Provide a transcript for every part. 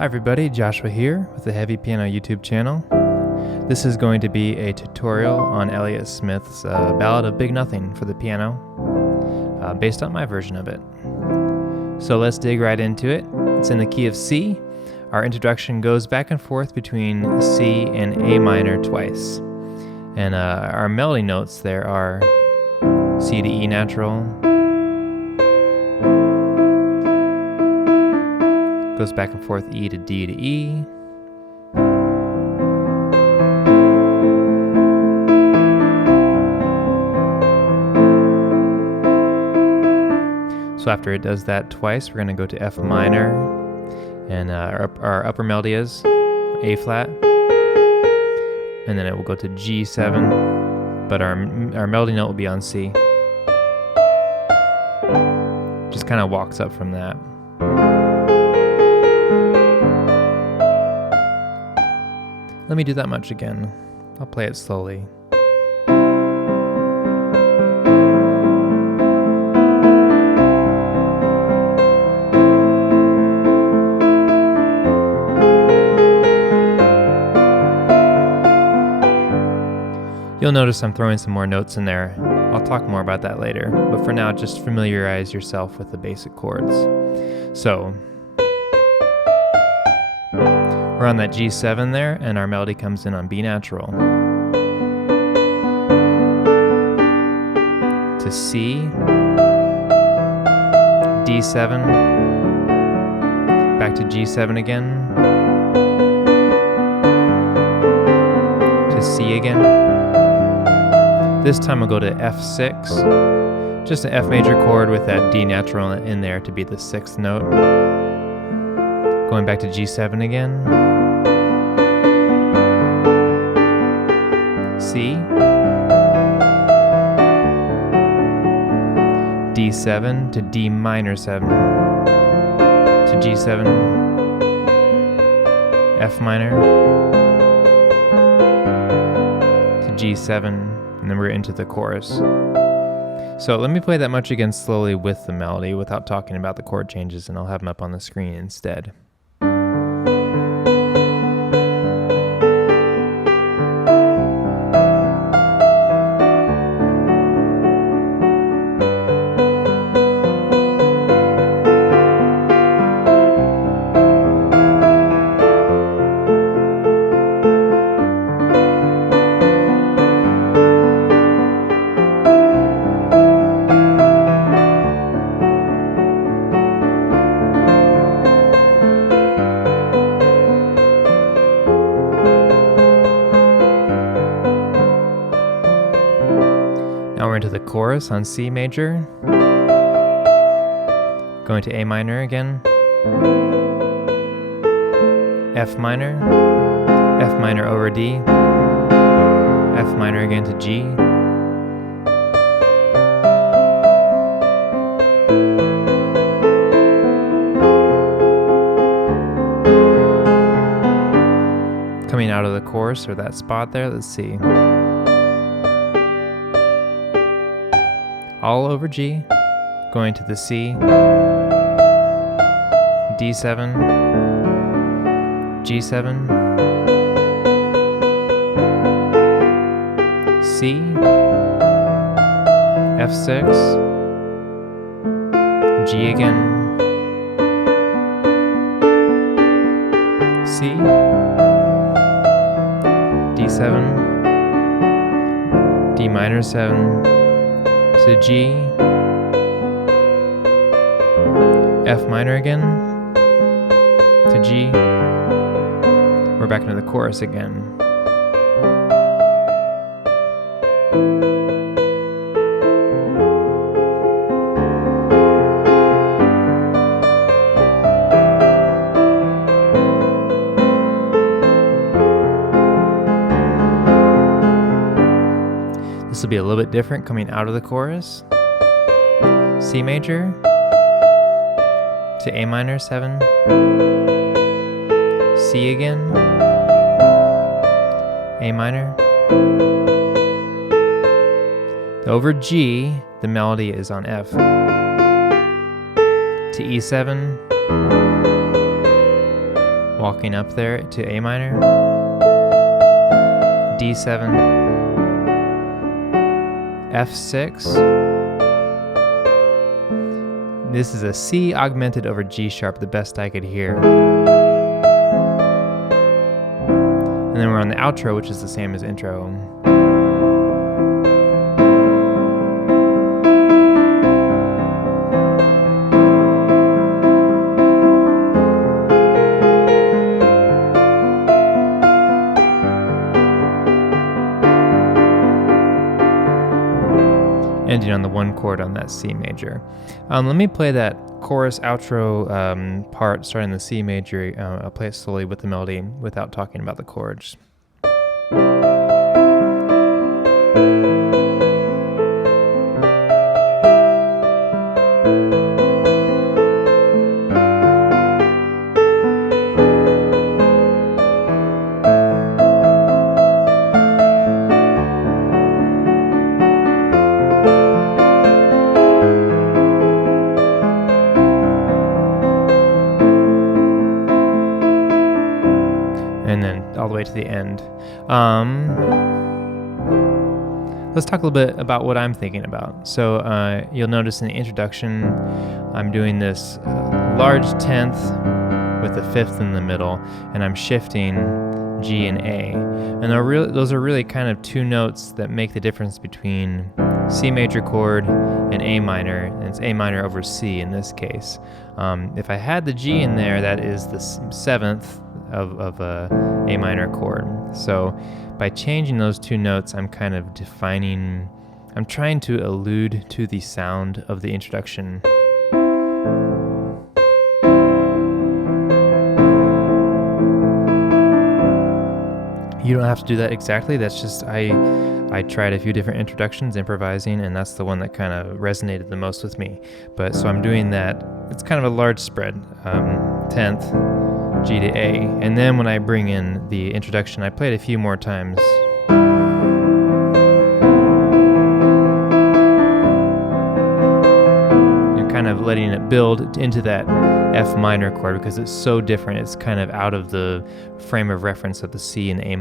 Hi everybody, Joshua here with the Heavy Piano YouTube channel. This is going to be a tutorial on Elliott Smith's Ballad of Big Nothing for the piano, based on my version of it. So let's dig right into it. It's in the key of C. Our introduction goes back and forth between C and A minor twice. And our melody notes there are C to E natural, goes back and forth E to D to E, so after it does that twice, we're going to go to F minor, and our upper melody is A flat, and then it will go to G7, but our melody note will be on C. Just kind of walks up from that. Let me do that much again. I'll play it slowly. You'll notice I'm throwing some more notes in there. I'll talk more about that later, but for now, just familiarize yourself with the basic chords. So, we're on that G7 there, and our melody comes in on B natural. To C, D7, back to G7 again, to C again. This time I'll go to F6, just an F major chord with that D natural in there to be the sixth note. Going back to G7 again, C, D7 to D minor 7, to G7, F minor, to G7, and then we're into the chorus. So let me play that much again slowly with the melody without talking about the chord changes, and I'll have them up on the screen instead. Now we're into the chorus on C major, going to A minor again, F minor over D, F minor again to G, coming out of the chorus or that spot there, let's see. All over G, going to the C, D7, G7, C, F6, G again, C, D7, D minor 7, to G, F minor again, to G, we're back into the chorus again. This will be a little bit different coming out of the chorus. C major to A minor 7, C again, A minor. Over G, the melody is on F. To E7, walking up there to A minor, D7, F6. This is a C augmented over G sharp, the best I could hear. And then we're on the outro, which is the same as intro. Ending on the one chord on that C major. Let me play that chorus outro part starting the C major. I'll play it slowly with the melody without talking about the chords. And then all the way to the end. Let's talk a little bit about what I'm thinking about. So you'll notice in the introduction, I'm doing this large 10th with the 5th in the middle, and I'm shifting G and A. And those are really kind of two notes that make the difference between C major chord and A minor, and it's A minor over C in this case. If I had the G in there, that is the 7th of a A minor chord. So by changing those two notes, I'm kind of I'm trying to allude to the sound of the introduction. You don't have to do that exactly. That's just, I tried a few different introductions, improvising, and that's the one that kind of resonated the most with me. But so I'm doing that. It's kind of a large spread, 10th, G to A. And then when I bring in the introduction, I play it a few more times. And kind of letting it build into that F minor chord because it's so different. It's kind of out of the frame of reference of the C and A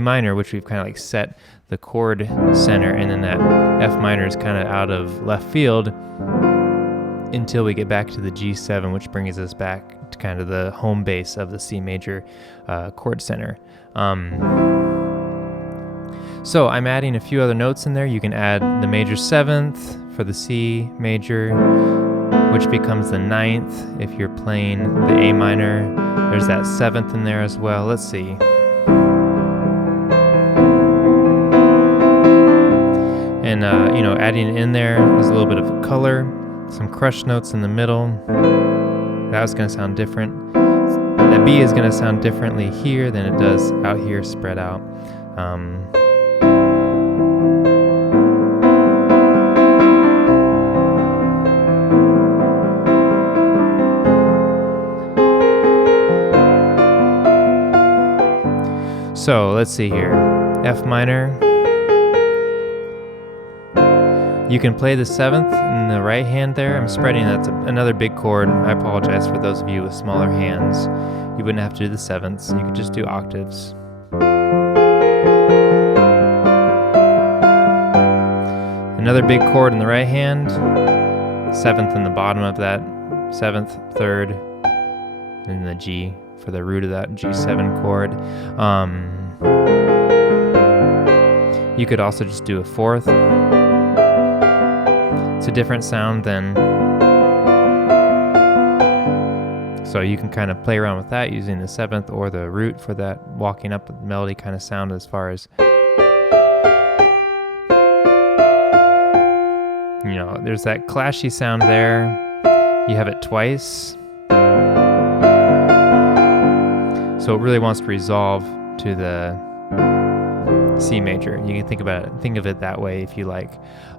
minor, which we've kind of like set the chord center, and then that F minor is kind of out of left field until we get back to the G7, which brings us back to kind of the home base of the C major chord center. So I'm adding a few other notes in there. You can add the major 7th for the C major, which becomes the 9th if you're playing the A minor. There's that 7th in there as well. Let's see. And adding in there is a little bit of color, some crushed notes in the middle. That's going to sound different. The B is going to sound differently here than it does out here, spread out. So let's see here. F minor. You can play the 7th in the right hand there. I'm spreading, that's another big chord. I apologize for those of you with smaller hands. You wouldn't have to do the 7ths. You could just do octaves. Another big chord in the right hand. 7th in the bottom of that. 7th, 3rd, and the G for the root of that G7 chord. You could also just do a 4th. It's a different sound than, so you can kind of play around with that using the 7th or the root for that walking up the melody kind of sound as far as, there's that clashy sound there. You have it twice. So it really wants to resolve to the C major. You can think of it that way if you like.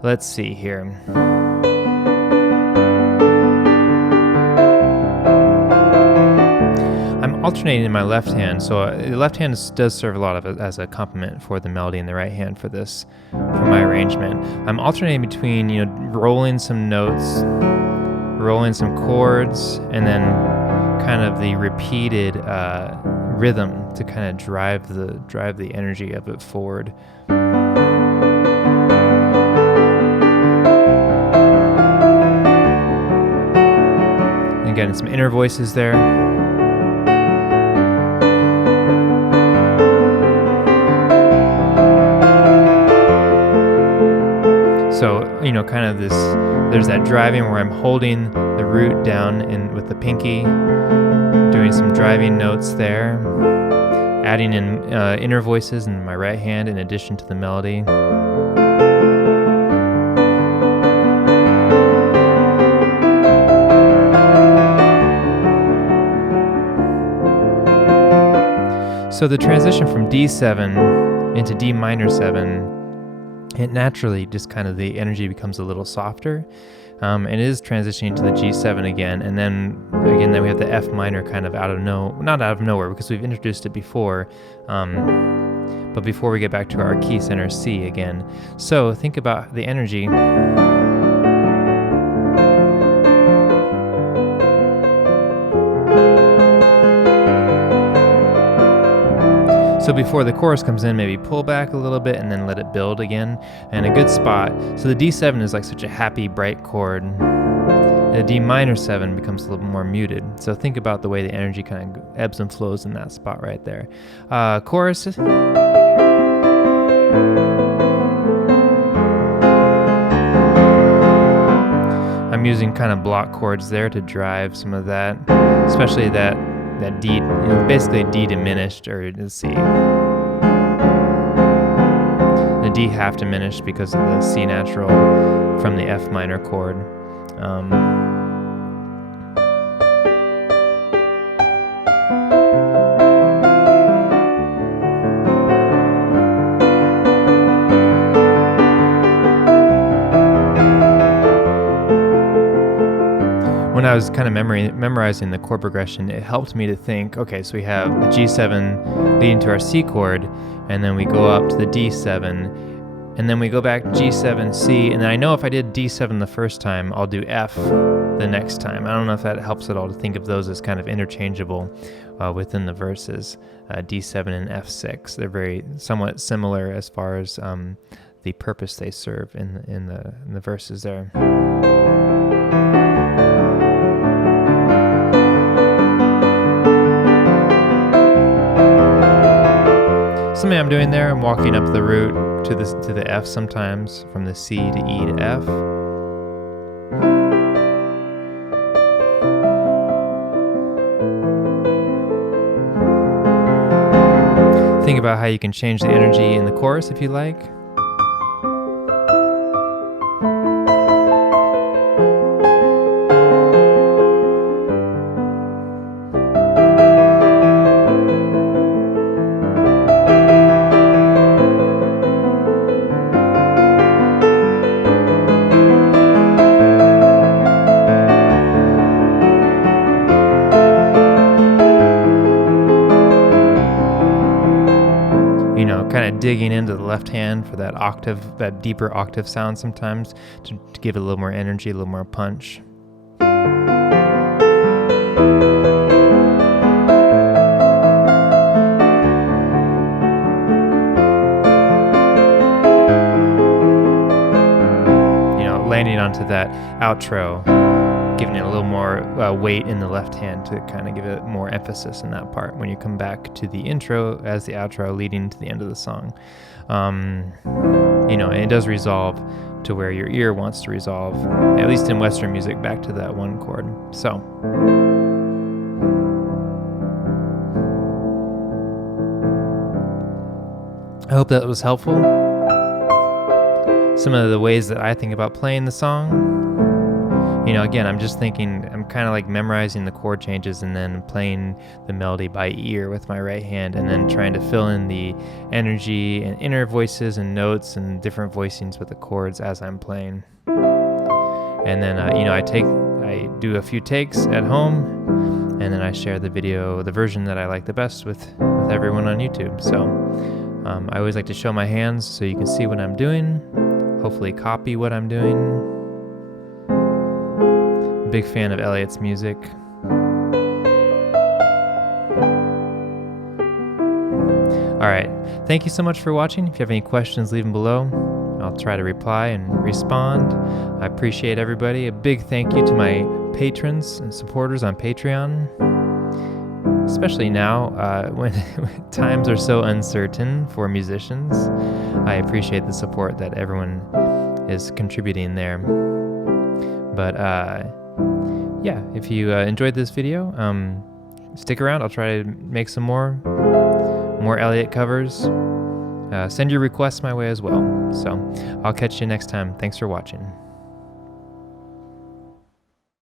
Let's see here. I'm alternating in my left hand, so the left hand does serve a lot of as a complement for the melody, and the right hand for my arrangement. I'm alternating between rolling some notes, rolling some chords, and then kind of the repeated rhythm to kind of drive the energy of it forward. Again, some inner voices there. So, kind of there's that driving where I'm holding the root down with the pinky, doing some driving notes there, adding in inner voices in my right hand in addition to the melody. So the transition from D7 into D minor 7, it naturally just kind of the energy becomes a little softer. It is transitioning to the G7 again, and then we have the F minor kind of not out of nowhere because we've introduced it before, but before we get back to our key center C again. So think about the energy. So before the chorus comes in, maybe pull back a little bit and then let it build again, and a good spot. So the D7 is like such a happy, bright chord. The D minor 7 becomes a little more muted. So think about the way the energy kind of ebbs and flows in that spot right there. Chorus. I'm using kind of block chords there to drive some of that, especially that D, basically D diminished, or let's see, the D half diminished because of the C natural from the F minor chord. When I was kind of memorizing the chord progression, it helped me to think, okay, so we have the G7 leading to our C chord, and then we go up to the D7, and then we go back G7, C, and then I know if I did D7 the first time, I'll do F the next time. I don't know if that helps at all to think of those as kind of interchangeable within the verses, D7 and F6. They're very somewhat similar as far as the purpose they serve in the verses there. Something I'm doing there, I'm walking up the root to the F sometimes, from the C to E to F. Think about how you can change the energy in the chorus if you like. Kind of digging into the left hand for that octave, that deeper octave sound sometimes to give it a little more energy, a little more punch. Landing onto that outro, giving it a little more weight in the left hand to kind of give it more emphasis in that part when you come back to the intro as the outro leading to the end of the song. And it does resolve to where your ear wants to resolve, at least in Western music, back to that one chord. So I hope that was helpful. Some of the ways that I think about playing the song. Again, I'm just thinking, I'm kind of like memorizing the chord changes and then playing the melody by ear with my right hand, and then trying to fill in the energy and inner voices and notes and different voicings with the chords as I'm playing. And then, I do a few takes at home, and then I share the version that I like the best with everyone on YouTube. So I always like to show my hands so you can see what I'm doing, hopefully copy what I'm doing. Big fan of Elliott's music. All right. Thank you so much for watching. If you have any questions, leave them below. I'll try to reply and respond. I appreciate everybody. A big thank you to my patrons and supporters on Patreon. Especially now, when times are so uncertain for musicians. I appreciate the support that everyone is contributing there. But yeah, if you enjoyed this video, stick around. I'll try to make some more Elliott covers. Send your requests my way as well. So I'll catch you next time. Thanks for watching.